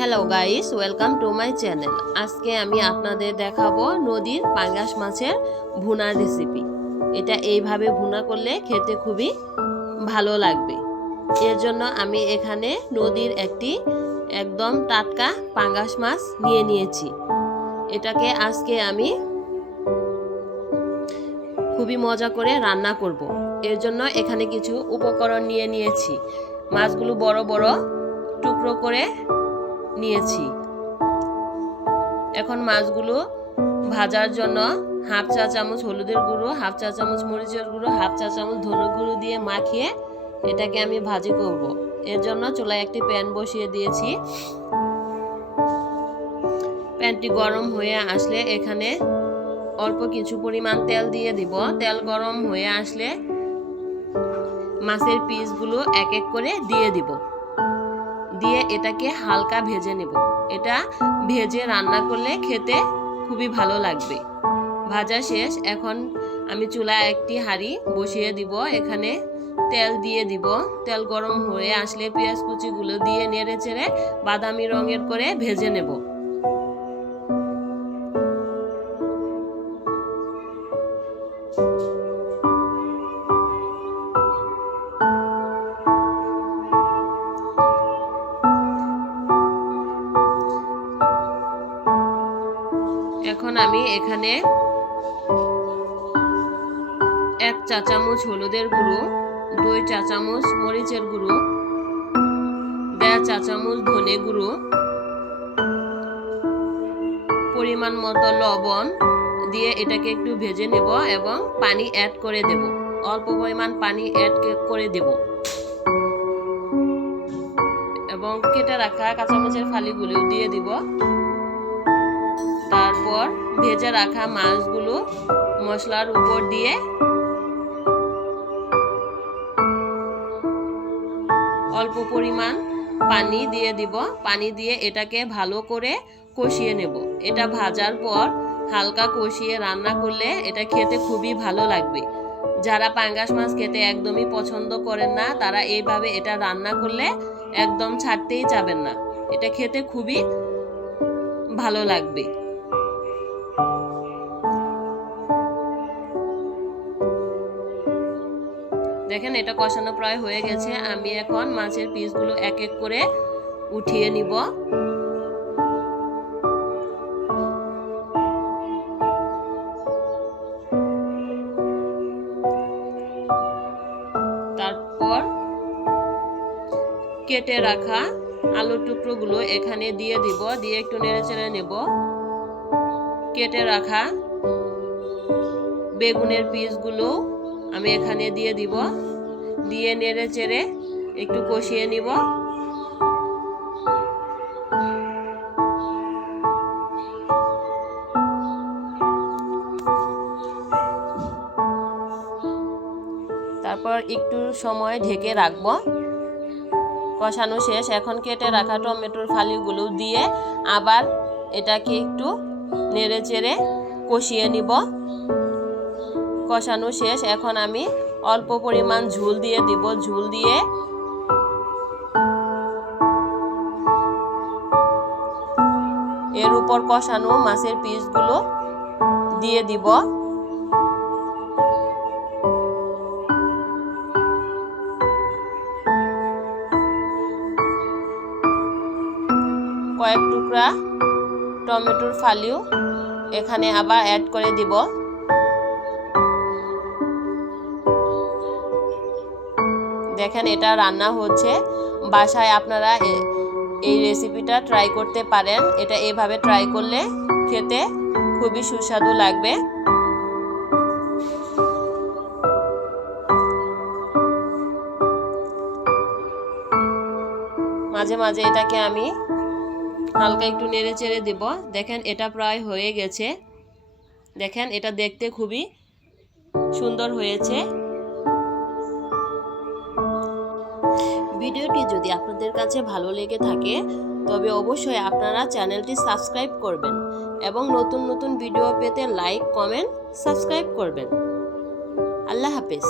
Hello guys welcome to my channel আজকে আমি আপনাদের দেখাবো নদীর পাঙ্গাস মাছের ভুনার রেসিপি এটা এইভাবে ভুনা করলে খেতে খুবই ভালো লাগবে। এর জন্য আমি এখানে নদীর একটি একদম টাটকা পাঙ্গাস মাছ নিয়ে নিয়েছি। এটাকে আজকে আমি খুবই মজা করে রান্না করব। এর জন্য এখানে কিছু উপকরণ নিয়ে নিয়েছি। মাছগুলো বড় বড় টুকরো করে নিয়েছি। এখন মাছগুলো ভাজার জন্য হাফ চা চামচ হলুদের গুঁড়ো, হাফ চা চামচ মরিচের গুঁড়ো, হাফ চা চামচ ধনের গুঁড়ো দিয়ে মাখিয়ে এটাকে আমি ভাজি করব। এর জন্য চুলায় একটি প্যান বসিয়ে দিয়েছি। প্যানটি গরম হয়ে আসলে এখানে অল্প কিছু পরিমাণ তেল দিয়ে দিব। তেল গরম হয়ে আসলে মাছের পিসগুলো এক এক করে দিয়ে দিব। দিয়ে এটাকে হালকা ভেজে নেব। এটা ভেজে রান্না করলে খেতে খুবই ভালো লাগবে। ভাজা শেষ। এখন আমি চুলায় একটি হাঁড়ি বসিয়ে দিব। এখানে তেল দিয়ে দিব। তেল গরম হয়ে আসলে পেঁয়াজ কুচিগুলো দিয়ে নেড়ে চেড়ে বাদামি রঙের করে ভেজে নেব। এখন আমি এখানে এক চা চামচ হলুদের গুঁড়ো, দুই চা চামচ মরিচের গুঁড়ো, দেড় চা চামচ ধনে গুঁড়ো, পরিমাণ মতো লবণ দিয়ে এটাকে একটু ভেজে নেব এবং পানি অ্যাড করে দেব। অল্প পরিমাণ পানি অ্যাড করে দেব। এবং কেটে রাখা কাঁচামরিচের ফালিগুলিও দিয়ে দিব। তারপর ভেজে রাখা মাছগুলো মশলার উপর দিয়ে অল্প পরিমাণ পানি দিয়ে দিব। পানি দিয়ে এটাকে ভালো করে কষিয়ে নেব। এটা ভাজার পর হালকা কষিয়ে রান্না করলে এটা খেতে খুবই ভালো লাগবে। যারা পাঙ্গাস মাছ খেতে একদমই পছন্দ করেন না, তারা এইভাবে এটা রান্না করলে একদম ছাড়তেই যাবেন না। এটা খেতে খুবই ভালো লাগবে। দেখেন, এটা কষানো প্রায় হয়ে গেছে। আমি এখন মাছের পিসগুলো এক এক করে উঠিয়ে নিব। তারপর কেটে রাখা আলুর টুকরোগুলো এখানে দিয়ে দিব, দিয়ে একটু নেড়ে চেড়ে নেব। কেটে রাখা বেগুনের পিসগুলো আমি এখানে দিয়ে দিব। দিয়ে নেড়ে চেড়ে একটু কষিয়ে নিব। তারপর একটু সময় ঢেকে রাখব। কষানো শেষ। এখন কেটে রাখা টমেটোর ফালিগুলো দিয়ে আবার এটাকে একটু নেড়ে চেড়ে কষিয়ে নিব। কষানো শেষ। এখন আমি অল্প পরিমাণ ঝুল দিয়ে দিব। ঝুল দিয়ে এর উপর কষানো মাছের পিসগুলো দিয়ে দিব। কয়েক টুকরা টমেটোর ফালিও এখানে আবার অ্যাড করে দিব। দেখেন এটা রান্না হচ্ছে। বাসায় আপনারা এই রেসিপিটা ট্রাই করতে পারেন। এটা এভাবে ট্রাই করলে খেতে খুবই সুস্বাদু লাগবে। মাঝে মাঝে এটাকে আমি হালকা একটু নেড়ে চেড়ে দেব। দেখেন এটা প্রায় হয়ে গেছে। দেখেন এটা দেখতে খুবই সুন্দর হয়েছে। ভিডিওটি যদি আপনাদের কাছে ভালো লেগে থাকে, তবে অবশ্যই আপনারা চ্যানেলটি সাবস্ক্রাইব করবেন এবং নতুন নতুন ভিডিও পেতে লাইক, কমেন্ট, সাবস্ক্রাইব করবেন। আল্লাহ হাফেজ।